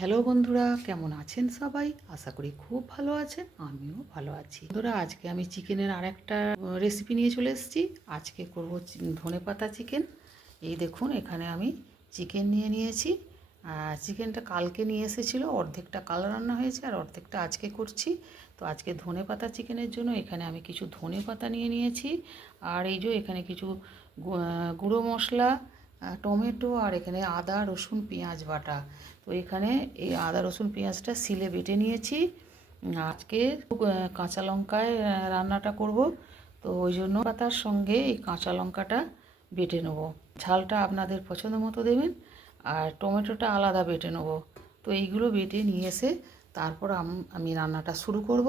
Hello বন্ধুরা, কেমন আছেন সবাই? আশা করি খুব ভালো আছেন। আমিও ভালো আছি। বন্ধুরা, আজকে আমি চিকেনের আরেকটা রেসিপি নিয়ে চলে এসেছি। আজকে করব ধনেপাতা চিকেন। এই দেখুন, এখানে আমি চিকেন নিয়ে নিয়েছি। চিকেনটা কালকে নিয়ে এসেছিলো, অর্ধেকটা কাল রান্না হয়েছে আর অর্ধেকটা আজকে করছি। তো আজকে ধনেপাতা চিকেনের জন্য এখানে আমি কিছু ধনেপাতা নিয়ে নিয়েছি। আর এই যে এখানে কিছু গুঁড়ো মশলা, টমেটো, আর এখানে আদা রসুন পেঁয়াজ বাটা। তো এখানে এই আদা রসুন পেঁয়াজটা শিলে বেটে নিয়েছি। আজকে কাঁচা লঙ্কায় রান্নাটা করব। তো ওই জন্য পাতার সঙ্গে এই কাঁচা লঙ্কাটা বেটে নেব। ঝালটা আপনাদের পছন্দ মতো দেবেন, আর টমেটোটা আলাদা বেটে নেব। তো এইগুলো বেটে নিয়ে এসে তারপর আমি রান্নাটা শুরু করব,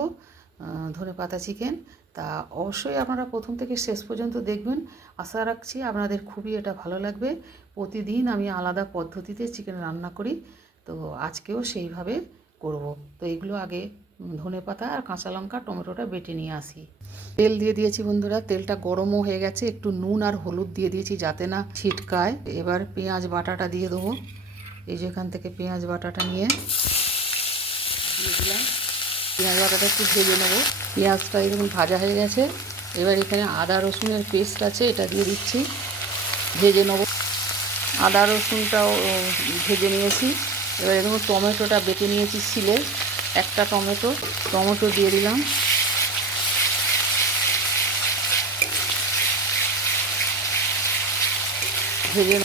ধনেপাতা চিকেন। তা অবশ্যই আপনারা প্রথম থেকে শেষ পর্যন্ত দেখবেন। আশা রাখছি আপনাদের খুবই এটা ভালো লাগবে। প্রতিদিন আমি আলাদা পদ্ধতিতে চিকেন রান্না করি, তো আজকেও সেইভাবে করব। তো এইগুলো আগে ধনেপাতা আর কাঁচা লঙ্কা টমেটোটা বেটে নিয়ে আসি। তেল দিয়ে দিয়েছি বন্ধুরা, তেলটা গরমও হয়ে গেছে। একটু নুন আর হলুদ দিয়ে দিয়েছি যাতে না ছিটকায়। এবার পেঁয়াজ বাটাটা দিয়ে দেবো। এই যে এখান থেকে পেঁয়াজ বাটাটা নিয়ে দিয়ে দিলাম। পেঁয়াজ বাটাটা একটু ভেজে নেবো। পেঁয়াজটা এরকম ভাজা হয়ে গেছে। এবার এখানে আদা রসুনের পেস্ট আছে, এটা দিয়ে দিচ্ছি, ভেজে নেবো। আদা রসুনটাও ভেজে নিয়েছি। এবার এরকম টমেটোটা বেটে নিয়েছি শিলে, একটা টমেটো দিয়ে দিলাম। ভেজে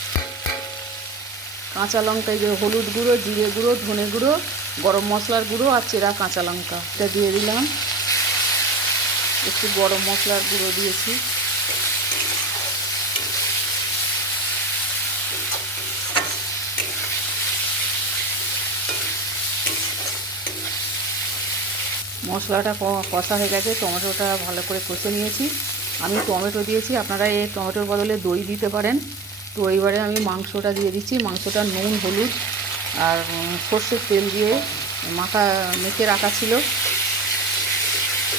কাঁচা লঙ্কা, এই যে হলুদ গুঁড়ো, জিরে গুঁড়ো, ধনে গুঁড়ো, গরম মশলার গুঁড়ো আর চেরা কাঁচা লঙ্কা এটা দিয়ে দিলাম। একটু গরম মশলার গুঁড়ো দিয়েছি। মশলাটা কষা হয়ে গেছে, টমেটোটা ভালো করে কষে নিয়েছি। আমি টমেটো দিয়েছি, আপনারা এই টমেটোর বদলে দই দিতে পারেন। তো এইবারে আমি মাংসটা দিয়ে দিচ্ছি। মাংসটা নুন হলুদ আর সর্ষের তেল দিয়ে মেখে রাখা ছিল।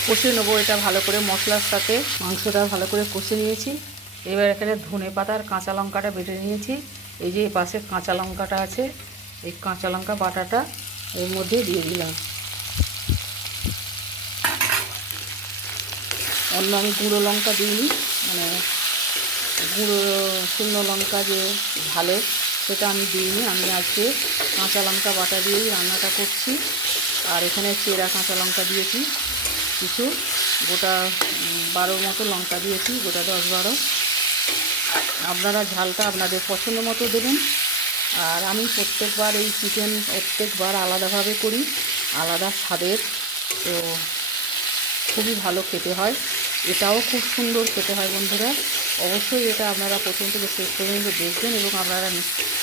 কষে নেবো এটা ভালো করে মশলার সাথে। মাংসটা ভালো করে কষে নিয়েছি। এবার এখানে ধনে পাতা আর কাঁচা লঙ্কাটা বেটে নিয়েছি। এই যে পাশে কাঁচা লঙ্কাটা আছে, এই কাঁচা লঙ্কা বাটাটা এর মধ্যে দিয়ে দিলাম। অন্য আমি গুঁড়ো লঙ্কা দিইনি, মানে গুঁড়ো শুকনো লঙ্কা যে ঝালে সেটা আমি দিইনি। আমি আজকে কাঁচা লঙ্কা বাটা দিয়েই রান্নাটা করছি। আর এখানে চেরা কাঁচা লঙ্কা দিয়েছি কিছু, গোটা 12 মতো লঙ্কা দিয়েছি, গোটা 10-12। আপনারা ঝালটা আপনাদের পছন্দ মতো দেবেন। আর আমি প্রত্যেকবার এই চিকেন আলাদাভাবে করি, আলাদা স্বাদের। তো খুবই ভালো খেতে হয়, এটাও খুব সুন্দর খেতে হয় বন্ধুরা। অবশ্যই এটা আপনারা প্রথম থেকে শেষ পর্যন্ত দেখবেন এবং আপনারা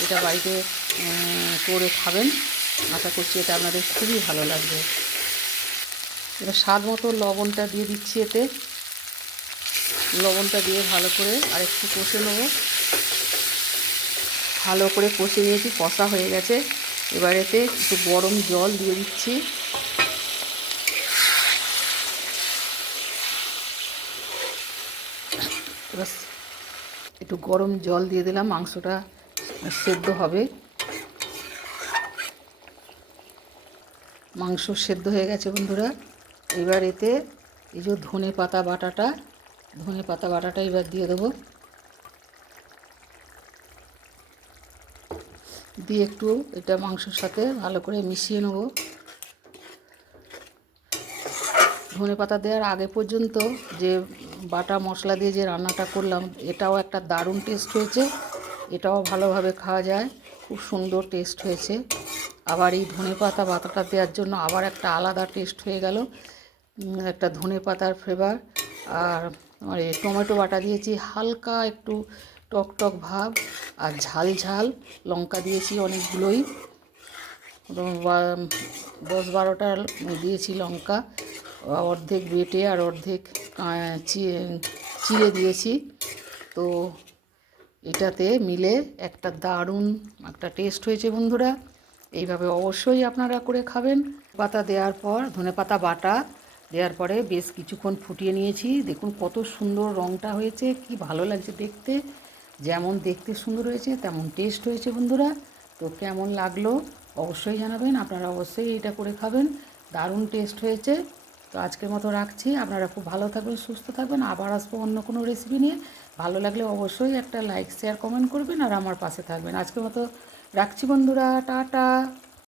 এটা বাড়িতে করে খাবেন। আশা করছি এটা আপনাদের খুবই ভালো লাগবে। এবার স্বাদ মতো লবণটা দিয়ে দিচ্ছি এতে। লবণটা দিয়ে ভালো করে আরেকটু কষে নেব। ভালো করে কষে নিয়েছি, কষা হয়ে গেছে। এবার এতে একটু গরম জল দিয়ে দিচ্ছি। এবার একটু গরম জল দিয়ে দিলাম, মাংসটা সেদ্ধ হবে। মাংস সেদ্ধ হয়ে গেছে বন্ধুরা। এবার এতে এই যে ধনে পাতা বাটাটা এবার দিয়ে দেবো। দিয়ে একটু এটা মাংসর সাথে ভালো করে মিশিয়ে নেব। ধনে পাতা দেওয়ার আগে পর্যন্ত যে বাটা মশলা দিয়ে যে রান্নাটা করলাম, এটাও একটা দারুণ টেস্ট হয়েছে। এটাও ভালোভাবে খাওয়া যায়, খুব সুন্দর টেস্ট হয়েছে। আবার এই ধনে পাতা বাটাটা দেওয়ার জন্য আবার একটা আলাদা টেস্ট হয়ে গেল, একটা ধনে পাতার ফ্লেভার। আর টমেটো বাটা দিয়েছি, হালকা একটু টক টক ভাব, আর ঝাল ঝাল লঙ্কা দিয়েছি অনেকগুলোই, 10-12টা দিয়েছি লঙ্কা, অর্ধেক বেটে আর অর্ধেক চিড়ে দিয়েছি। তো এটাতে মিলে একটা দারুণ একটা টেস্ট হয়েছে বন্ধুরা। এইভাবে অবশ্যই আপনারা করে খাবেন। ধনে পাতা বাটা দেওয়ার পরে বেশ কিছুক্ষণ ফুটিয়ে নিয়েছি। দেখুন কত সুন্দর রঙটা হয়েছে, কি ভালো লাগছে দেখতে। যেমন দেখতে সুন্দর হয়েছে তেমন টেস্ট হয়েছে বন্ধুরা। তো কেমন লাগলো অবশ্যই জানাবেন। আপনারা অবশ্যই এটা করে খাবেন, দারুণ টেস্ট হয়েছে। তো আজকের মতো রাখছি, আপনারা খুব ভালো থাকবেন, সুস্থ থাকবেন। আবার আসবো অন্য কোনো রেসিপি নিয়ে। ভালো লাগলে অবশ্যই একটা লাইক শেয়ার কমেন্ট করবেন আর আমার পাশে থাকবেন। আজকের মতো রাখছি বন্ধুরা, টাটা।